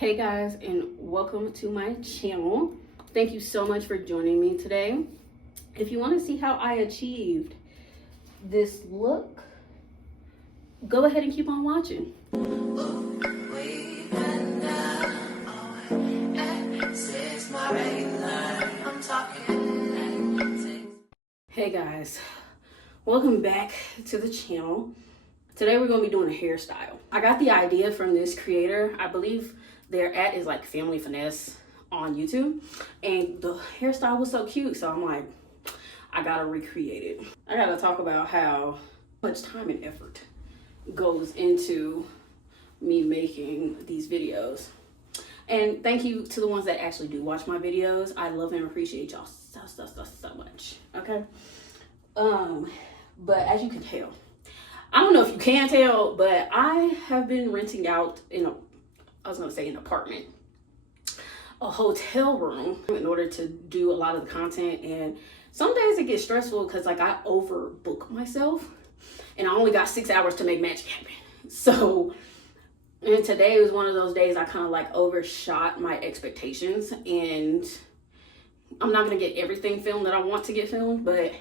Hey guys, and welcome to my channel. Thank you so much for joining me today. If you want to see how I achieved this look, go ahead and keep on watching. Hey guys, welcome back to the channel. Today we're going to be doing a hairstyle. I got the idea from this creator. I believe their ad is like Family Finesse on YouTube, and the hairstyle was so cute, so I'm like, I gotta recreate it. I gotta talk about how much time and effort goes into me making these videos. And thank you to the ones that actually do watch my videos. I love and appreciate y'all so much, okay? But as you can tell, I don't know if you can tell, but I have been renting out an apartment, a hotel room, in order to do a lot of the content. And some days it gets stressful because like I overbook myself and I only got 6 hours to make magic happen. So, and today was one of those days I kind of like overshot my expectations, and I'm not gonna get everything filmed that I want to get filmed, but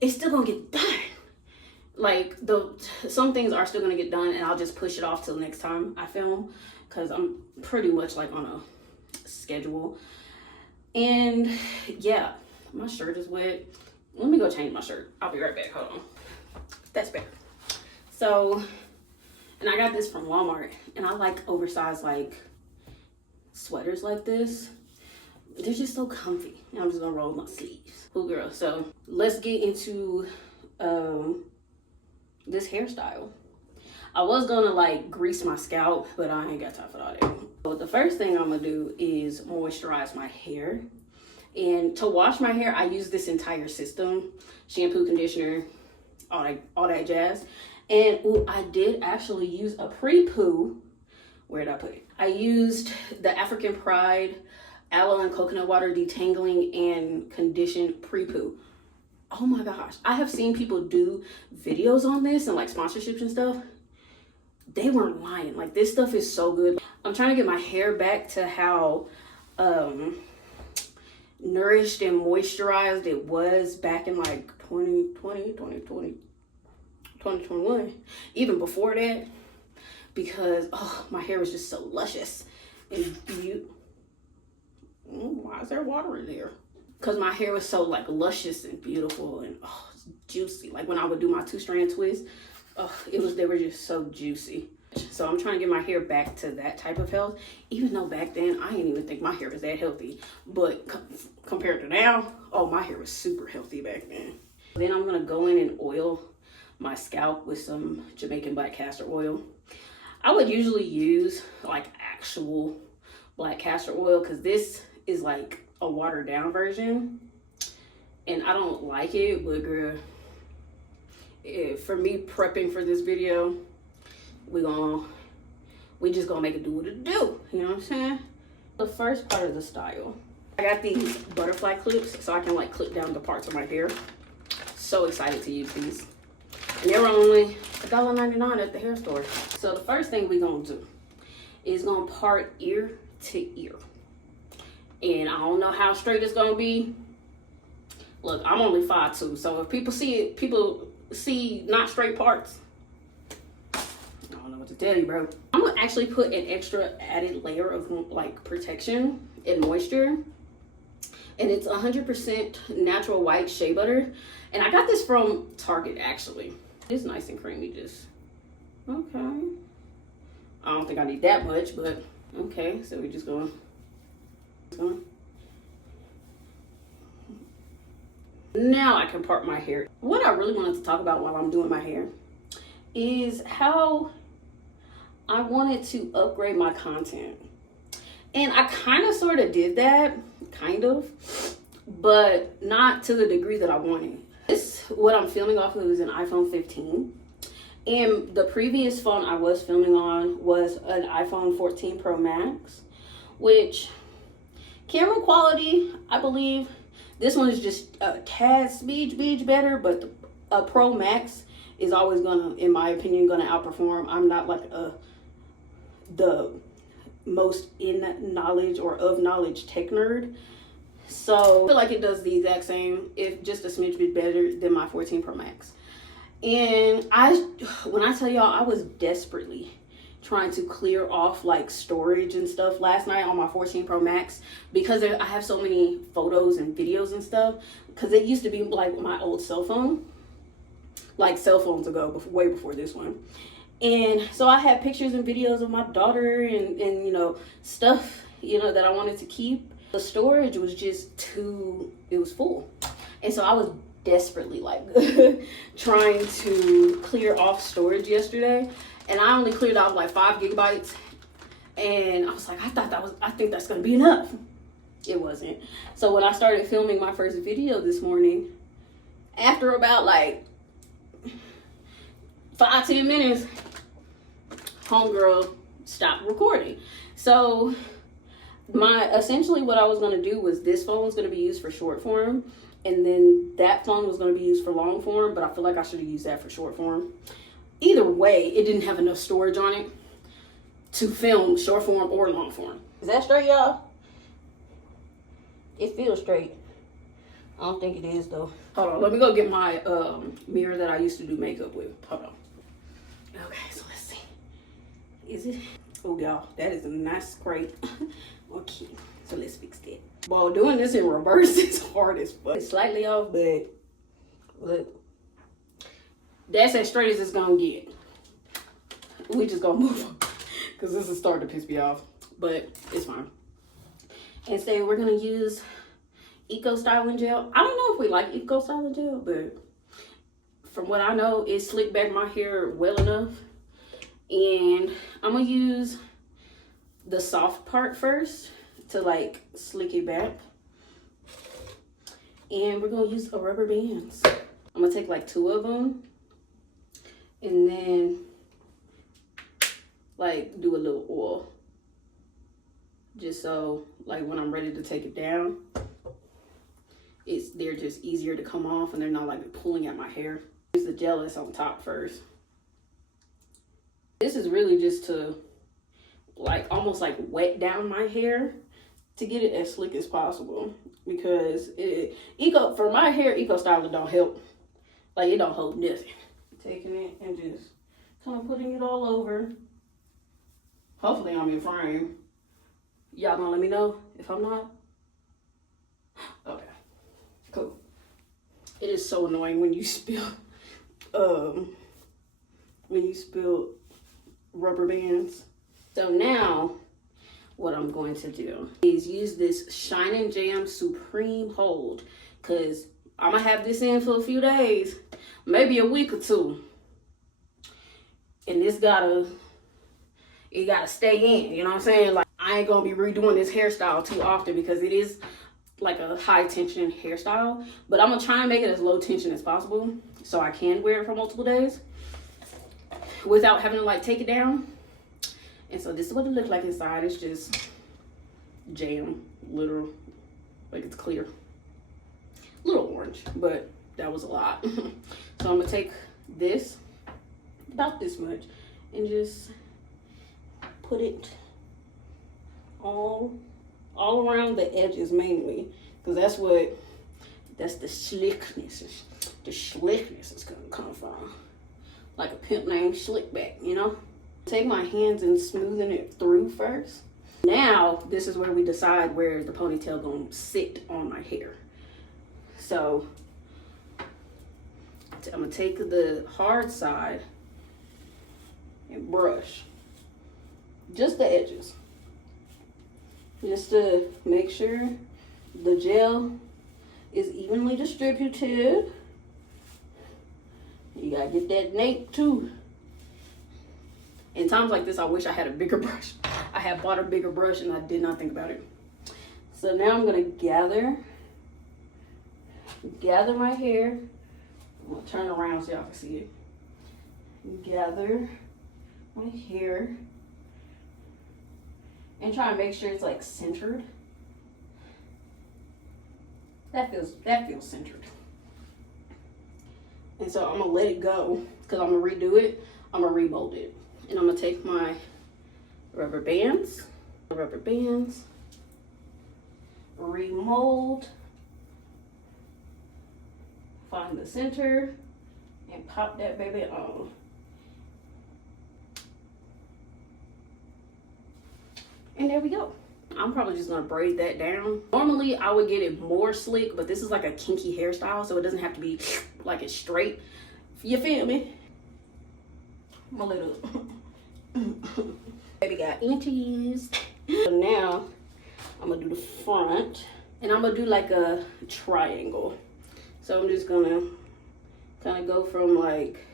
it's still gonna get done. Like some things are still gonna get done, and I'll just push it off till next time I film, because I'm pretty much like on a schedule. And yeah, my shirt is wet. Let me go change my shirt. I'll be right back. Hold on. That's better. So, and I got this from Walmart, and I like oversized like sweaters like this. They're just so comfy. And I'm just gonna roll my sleeves. Cool girl. So let's get into this hairstyle. I was gonna like grease my scalp, but I ain't got time for all that. So the first thing I'm gonna do is moisturize my hair. And to wash my hair, I use this entire system: shampoo, conditioner, all that jazz. And ooh, I did actually use a pre-poo. Where did I put it? I used the African Pride aloe and coconut water detangling and condition pre-poo. Oh my gosh, I have seen people do videos on this and like sponsorships and stuff. They weren't lying. Like, this stuff is so good. I'm trying to get my hair back to how nourished and moisturized it was back in like 2020, 2021, even before that, because oh, my hair was just so luscious and beautiful. Why is there water in there? Because my hair was so like luscious and beautiful and oh, it's juicy. Like when I would do my 2-strand twist, oh, they were just so juicy. So I'm trying to get my hair back to that type of health, even though back then I didn't even think my hair was that healthy. But compared to now, oh, my hair was super healthy back then. Then I'm gonna go in and oil my scalp with some Jamaican black castor oil. I would usually use like actual black castor oil, because this is like a watered down version and I don't like it. But girl, for me prepping for this video, we just gonna make it do what it do, you know what I'm saying? The first part of the style, I got these butterfly clips so I can like clip down the parts of my hair. So excited to use these, and they were only $1.99 at the hair store. So the first thing we gonna do is gonna part ear to ear. And I don't know how straight it's gonna be. Look, I'm only 5'2", so if people see not straight parts, I don't know what to tell you, bro. I'm gonna actually put an extra added layer of like protection and moisture, and it's 100% natural white shea butter, and I got this from Target actually. It's nice and creamy. Just okay. I don't think I need that much, but okay. So we're just going. Now I can part my hair. What I really wanted to talk about while I'm doing my hair is how I wanted to upgrade my content. And I kind of sort of did that, but not to the degree that I wanted. What I'm filming off of is an iPhone 15. And the previous phone I was filming on was an iPhone 14 Pro Max, which camera quality, I believe this one is just a tad smidge better, but a Pro Max is always gonna, in my opinion, gonna outperform. I'm not like the most in knowledge or of knowledge tech nerd. So I feel like it does the exact same, if just a smidge bit better than my 14 Pro Max. And when I tell y'all, I was desperately trying to clear off like storage and stuff last night on my 14 Pro Max, because I have so many photos and videos and stuff, because it used to be like my old cell phone, like cell phones ago, way before this one. And so I had pictures and videos of my daughter and you know, stuff, you know, that I wanted to keep. The storage was just too, it was full. And so I was desperately like trying to clear off storage yesterday. And I only cleared out like 5 gigabytes. And I was like, I think that's gonna be enough. It wasn't. So when I started filming my first video this morning, after about like 5-10 minutes, homegirl stopped recording. So essentially what I was going to do was, this phone was going to be used for short form, and then that phone was going to be used for long form, but I feel like I should have used that for short form. Either way, it didn't have enough storage on it to film short form or long form. Is that straight, y'all? It feels straight. I don't think it is though. Hold on, let me go get my mirror that I used to do makeup with. Hold on. Okay, so let's see. Is it? Oh y'all, that is a nice scrape. Okay, so let's fix that. Well, doing this in reverse is hard as fuck. It's slightly off, but look, that's as straight as it's gonna get. We just gonna move on, because this is starting to piss me off, but it's fine. Instead, we're gonna use Eco Styling Gel. I don't know if we like Eco Styling Gel, but from what I know, it slicked back my hair well enough. And I'm gonna use the soft part first to like slick it back. And we're gonna use a rubber bands. I'm gonna take like 2 of them and then like do a little oil, just so like when I'm ready to take it down, they're just easier to come off and they're not like pulling at my hair. Use the gel that's on top first. This is really just to like almost like wet down my hair to get it as slick as possible, because for my hair, Eco Styler don't help. Like, it don't hold nothing. Taking it and just kind of putting it all over. Hopefully I'm in frame. Y'all gonna let me know if I'm not? Okay, cool. It is so annoying when you spill rubber bands. So now what I'm going to do is use this Shine and Jam Supreme Hold, because I'm gonna have this in for a few days, maybe a week or 2, and it gotta stay in, you know what I'm saying? Like, I ain't gonna be redoing this hairstyle too often, because it is like a high tension hairstyle, but I'm gonna try and make it as low tension as possible so I can wear it for multiple days without having to like take it down. And so this is what it looks like inside. It's just jam, literal, like it's clear. A little orange, but that was a lot. So I'm gonna take this, about this much, and just put it all around the edges mainly, because that's the slickness is gonna come from. Like a pimp named Slickback, you know? Take my hands and smoothing it through first. Now, this is where we decide where the ponytail gonna sit on my hair. So, I'm gonna take the hard side and brush just the edges, just to make sure the gel is evenly distributed. You gotta get that nape too. In times like this, I wish I had a bigger brush. I had bought a bigger brush and I did not think about it. So now I'm gonna gather my hair. I'm gonna turn around so y'all can see it. Gather my hair and try and make sure it's like centered. That feels centered. And so I'm gonna let it go, because I'm gonna redo it. I'm gonna remold it. And I'm gonna take my rubber bands Rubber bands, remold, find the center, and pop that baby on. And there we go. I'm probably just gonna braid that down. Normally I would get it more slick, but this is like a kinky hairstyle, so it doesn't have to be like it's straight. You feel me? My little baby got inches. So now I'm gonna do the front, and I'm gonna do like a triangle. So I'm just gonna kind of go from like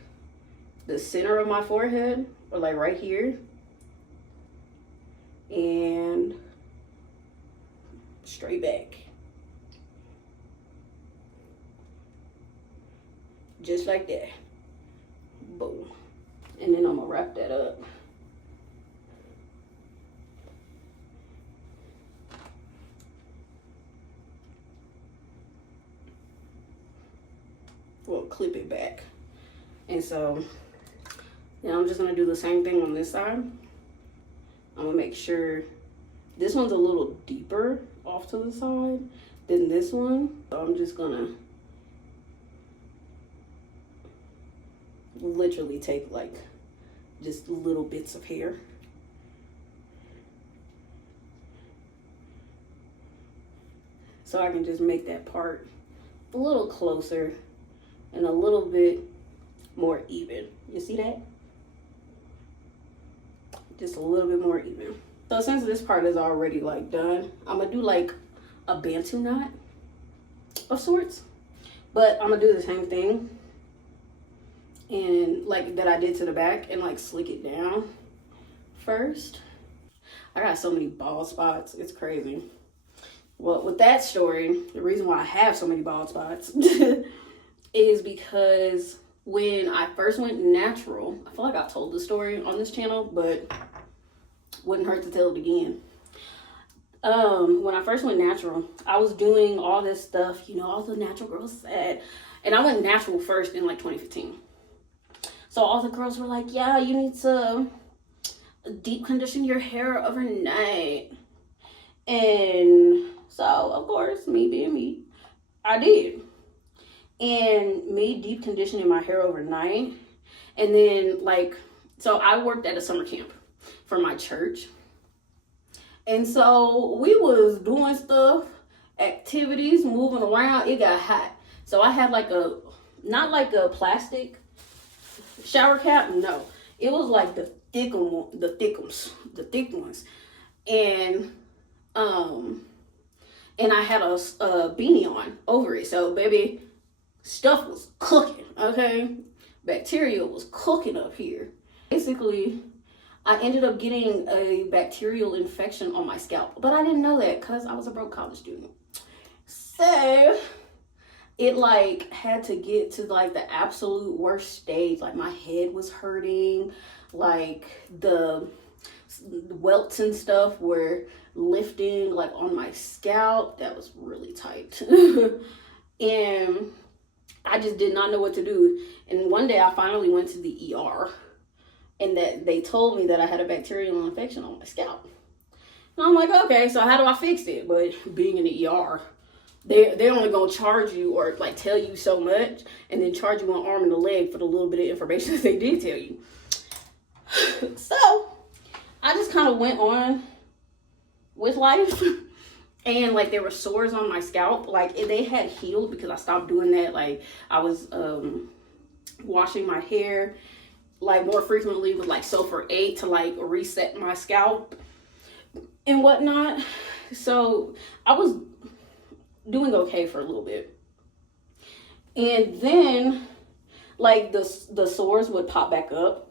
the center of my forehead, or like right here, and straight back. Just like that. Boom. And then I'm gonna wrap that up. Well, clip it back. And so now I'm just gonna do the same thing on this side. I'm gonna make sure this one's a little deeper off to the side than this one. So I'm just gonna literally take like just little bits of hair. So I can just make that part a little closer and a little bit more even. You see that? Just a little bit more even. So since this part is already like done, I'm gonna do like a bantu knot of sorts, but I'm gonna do the same thing and like that I did to the back, and like slick it down first. I got so many bald spots, it's crazy. Well, with that story, the reason why I have so many bald spots is because when I first went natural, I feel like I've told the story on this channel, but wouldn't hurt to tell it again. When I first went natural, I was doing all this stuff, you know, all the natural girls said, and I went natural first in like 2015. So all the girls were like, yeah, you need to deep condition your hair overnight. And so, of course, me being me, I did. And me deep conditioning my hair overnight. And then like, so I worked at a summer camp for my church. And so we was doing stuff, activities, moving around. It got hot. So I had like a, not like a plastic shower cap, no. It was like the thick ones. And I had a beanie on over it. So baby, stuff was cooking, okay? Bacteria was cooking up here. Basically, I ended up getting a bacterial infection on my scalp, but I didn't know that because I was a broke college student. So it like had to get to like the absolute worst stage. Like my head was hurting, like the welts and stuff were lifting like on my scalp. That was really tight. And I just did not know what to do. And one day I finally went to the ER, and that they told me that I had a bacterial infection on my scalp. And I'm like, okay, so how do I fix it? But being in the ER, they're only gonna charge you or like tell you so much, and then charge you an arm and a leg for the little bit of information that they did tell you. So I just kind of went on with life. And like there were sores on my scalp, like they had healed because I stopped doing that. Like I was washing my hair like more frequently with like sulfur 8 to like reset my scalp and whatnot. So I was doing okay for a little bit. And then like the sores would pop back up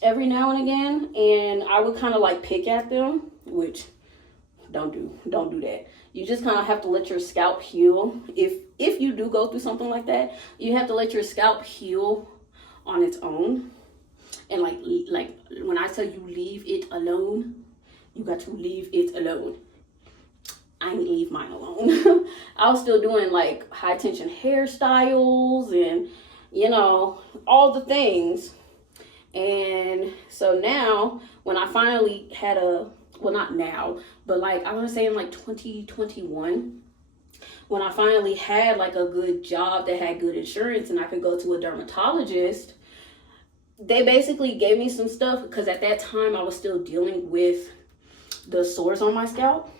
every now and again, and I would kind of like pick at them, which don't do that. You just kind of have to let your scalp heal. If you do go through something like that, you have to let your scalp heal on its own. And like when I tell you leave it alone, you got to leave it alone. I didn't leave mine alone. I was still doing like high tension hairstyles and, you know, all the things. And so now when I finally had a well, not now, but like I want to say in like 2021, when I finally had like a good job that had good insurance and I could go to a dermatologist, they basically gave me some stuff because at that time I was still dealing with the sores on my scalp.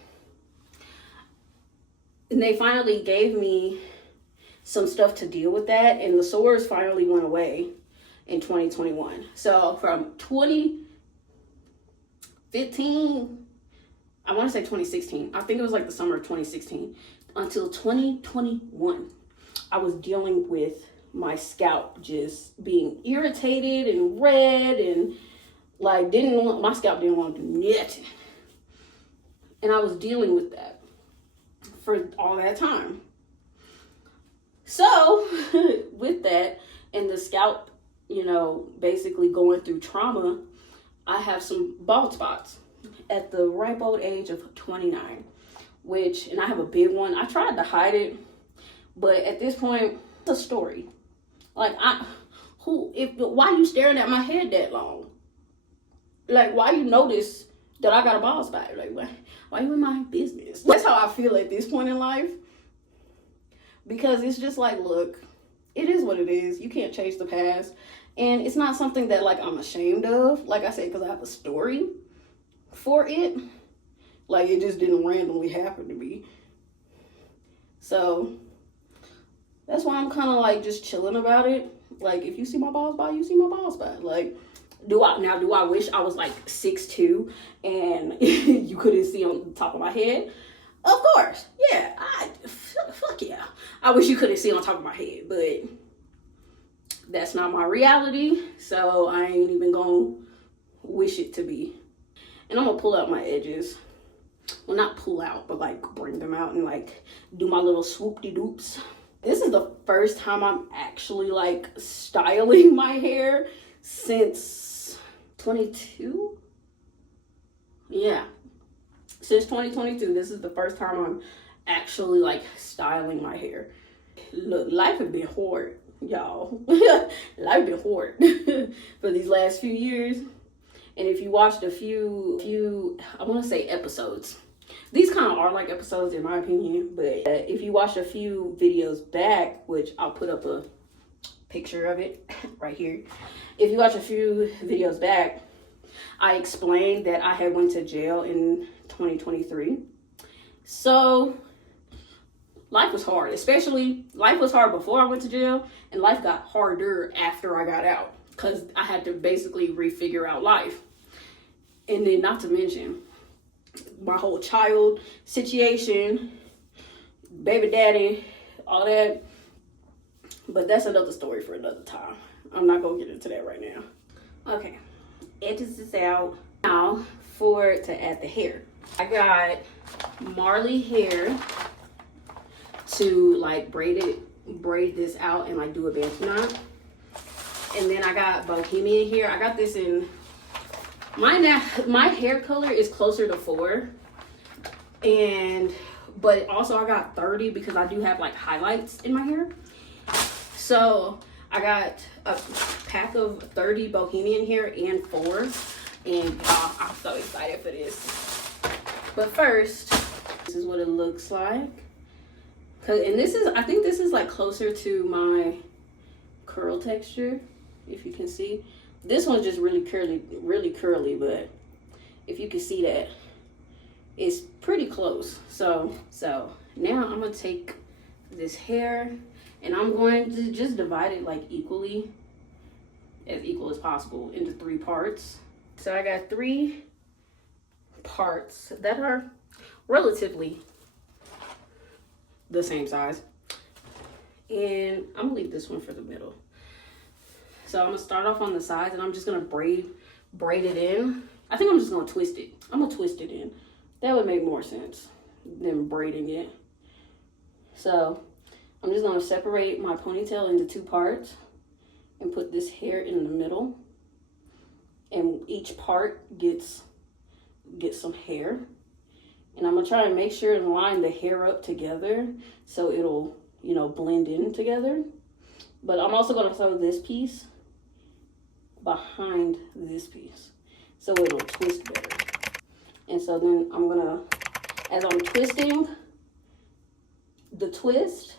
And they finally gave me some stuff to deal with that, and the sores finally went away in 2021. So from 2015, I want to say 2016, I think it was like the summer of 2016, until 2021, I was dealing with my scalp just being irritated and red, and like my scalp didn't want to do nothing. And I was dealing with that for all that time. So with that and the scalp, you know, basically going through trauma, I have some bald spots at the ripe old age of 29, and I have a big one. I tried to hide it, but at this point, it's a story. Like, why you staring at my head that long? Like, why you notice that I got a bald spot? Like, why you in my business? That's how I feel at this point in life. Because it's just like, look, it is what it is. You can't change the past. And it's not something that like I'm ashamed of. Like I said, because I have a story for it. Like, it just didn't randomly happen to me. So that's why I'm kind of like just chilling about it. Like, if you see my bald spot, you see my bald spot. Like, do I wish I was like 6'2" and you couldn't see on the top of my head? Of course, yeah. Fuck yeah. I wish you couldn't see on top of my head, but that's not my reality, so I ain't even gonna wish it to be. And I'm gonna pull out my edges. Well, not pull out, but like bring them out and like do my little swoop-de-doops. This is the first time I'm actually like styling my hair since 22. Yeah, since 2022. This is the first time I'm actually like styling my hair. Look, life has been hard, y'all. Life been hard for these last few years. And if you watched a few I want to say episodes, these kind of are like episodes in my opinion, but if you watched a few videos back, which I'll put up a picture of it right here. If you watch a few videos back, I explained that I had went to jail in 2023. So life was hard, especially life was hard before I went to jail, and life got harder after I got out because I had to basically refigure out life. And then not to mention my whole child situation, baby daddy, all that. But that's another story for another time. I'm not gonna get into that right now. Okay, edges this out. Now to add the hair. I got Marley hair to like braid this out and like do a bantu knot. And then I got Bohemian hair. I got this in my hair color is closer to 4, but also I got 30 because I do have like highlights in my hair. So I got a pack of 30 Bohemian hair and 4, and I'm so excited for this. But first, this is what it looks like. And I think this is like closer to my curl texture, if you can see. This one's just really curly, but if you can see that, it's pretty close. So now I'm gonna take this hair and I'm going to just divide it like equally, as equal as possible, into 3 parts. So I got 3 parts that are relatively the same size. And I'm gonna leave this one for the middle. So I'm gonna start off on the sides and I'm just gonna braid it in. I think I'm just gonna twist it. I'm gonna twist it in. That would make more sense than braiding it. So I'm just gonna separate my ponytail into 2 parts and put this hair in the middle. And each part gets some hair. And I'm gonna try and make sure and line the hair up together so it'll, you know, blend in together. But I'm also gonna throw this piece behind this piece so it'll twist better. And so then I'm gonna, as I'm twisting the twist,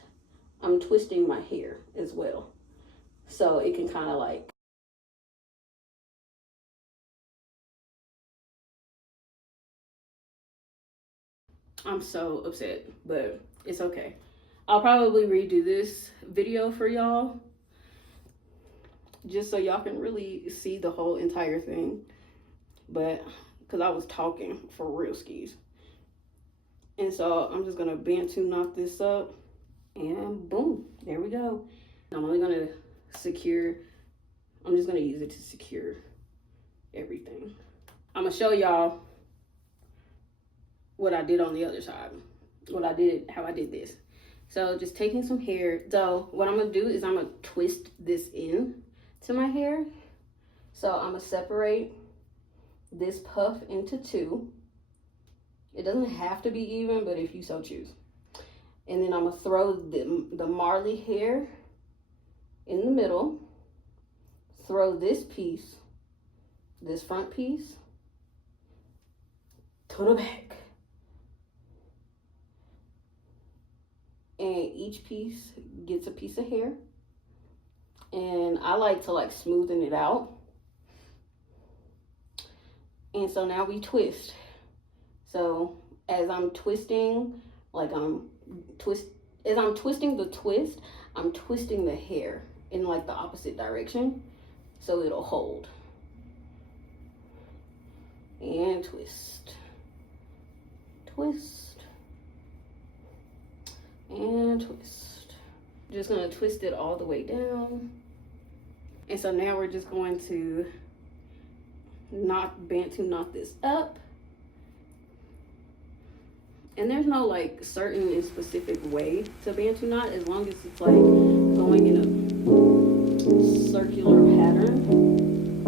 I'm twisting my hair as well. So it can kind of like, I'm so upset, but it's okay. I'll probably redo this video for y'all just so y'all can really see the whole entire thing. But because I was talking for real skis. And so I'm just gonna Bantu knot this up, and boom, there we go. I'm only gonna secure, I'm just gonna use it to secure everything. I'm gonna show y'all what I did on the other side, how I did this. So just taking some hair. So what I'm gonna do is I'm gonna twist this in to my hair. So I'm gonna separate this puff into two. It doesn't have to be even, but if you so choose. And then I'm gonna throw the Marley hair in the middle, throw this piece, this front piece, to the back. And each piece gets a piece of hair. And I like to like smoothen it out. And so now we twist. So as I'm twisting, as I'm twisting the twist, I'm twisting the hair in like the opposite direction so it'll hold. And twist, twist, and twist. Just gonna twist it all the way down. And so now we're just going to Bantu knot this up. And there's no like certain and specific way to Bantu knot, as long as it's like going in a circular pattern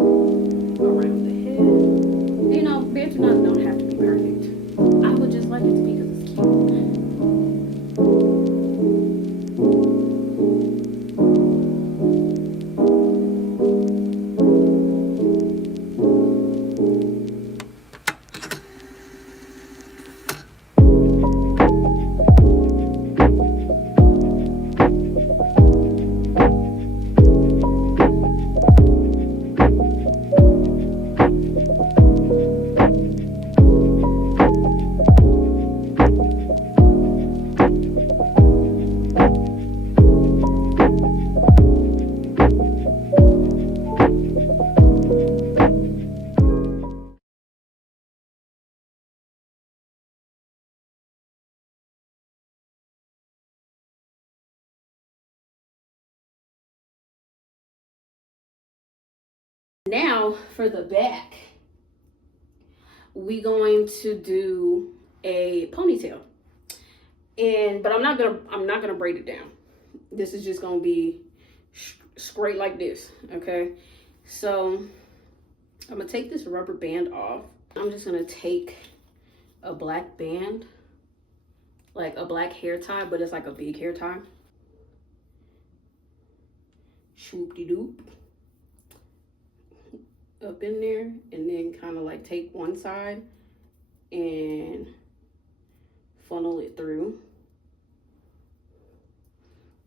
around the head. You know, Bantu knots don't have to be perfect. I would just like it to be because it's cute. Now for the back, we going to do a ponytail, but I'm not gonna braid it down. This is just gonna be straight like this, okay? So I'm gonna take this rubber band off. I'm just gonna take a black band, like a black hair tie, but it's like a big hair tie. Shoop-de-doop. Up in there, and then kind of like take one side and funnel it through.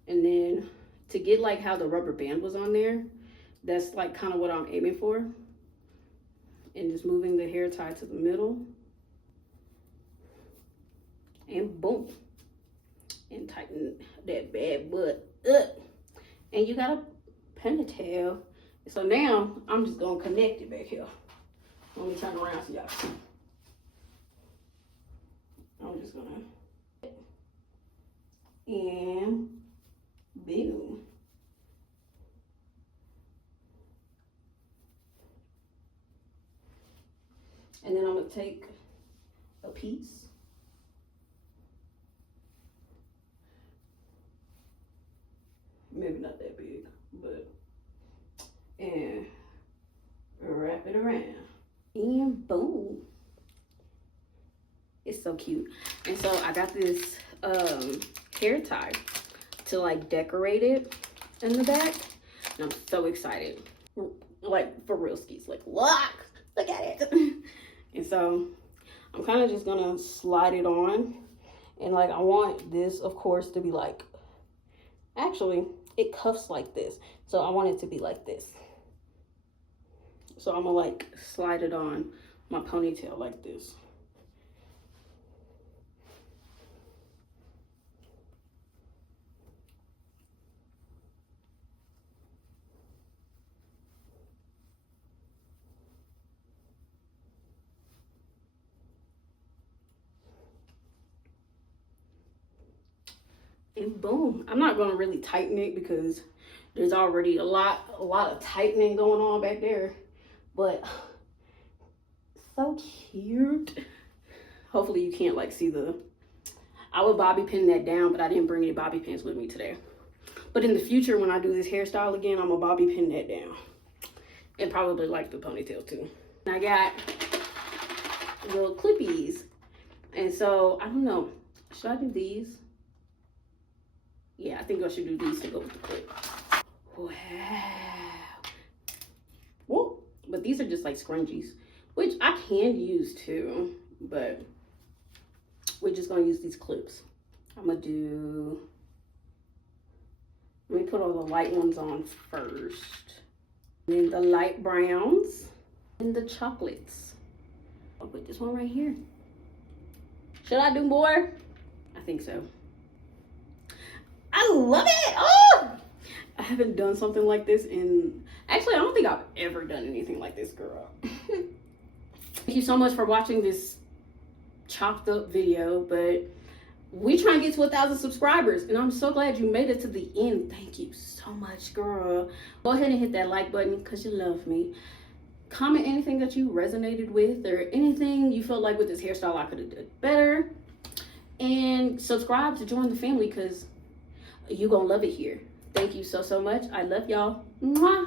And then to get like how the rubber band was on there, that's like kind of what I'm aiming for. And just moving the hair tie to the middle, and boom, and tighten that bad butt up, and you got a ponytail. So now I'm just gonna connect it back here. Let me turn around so y'all see. I'm just gonna, and boom. And then I'm gonna take a piece, maybe not that big, but, and wrap it around, and boom. It's so cute. And so I got this hair tie to like decorate it in the back, and I'm so excited, like for real skis. Like look at it. And so I'm I'm kind of just gonna slide it on. And like, I want this, of course, to be like, actually, it cuffs like this. So I want it to be like this. So I'm gonna like slide it on my ponytail like this. And boom. I'm not gonna really tighten it because there's already a lot of tightening going on back there. But so cute. Hopefully you can't like see the, I would bobby pin that down, but I didn't bring any bobby pins with me today. But in the future, when I do this hairstyle again, I'm gonna bobby pin that down. And probably like the ponytail too. And I got little clippies. And so, I don't know, should I do these? Yeah, I think I should do these to go with the clip. Wow. Whoa. But these are just like scrunchies, which I can use too, but we're just gonna use these clips. I'm gonna do, let me put all the light ones on first. Then the light browns and the chocolates. I'll put this one right here. Should I do more? I think so. I love it. Oh, I haven't done something like this in, actually, I don't think I've ever done anything like this, girl. Thank you so much for watching this chopped up video, but we trying to get to 1,000 subscribers, and I'm so glad you made it to the end. Thank you so much, girl. Go ahead and hit that like button because you love me. Comment anything that you resonated with or anything you felt like with this hairstyle I could have done better, and subscribe to join the family because you gonna love it here. Thank you so much. I love y'all. Mwah.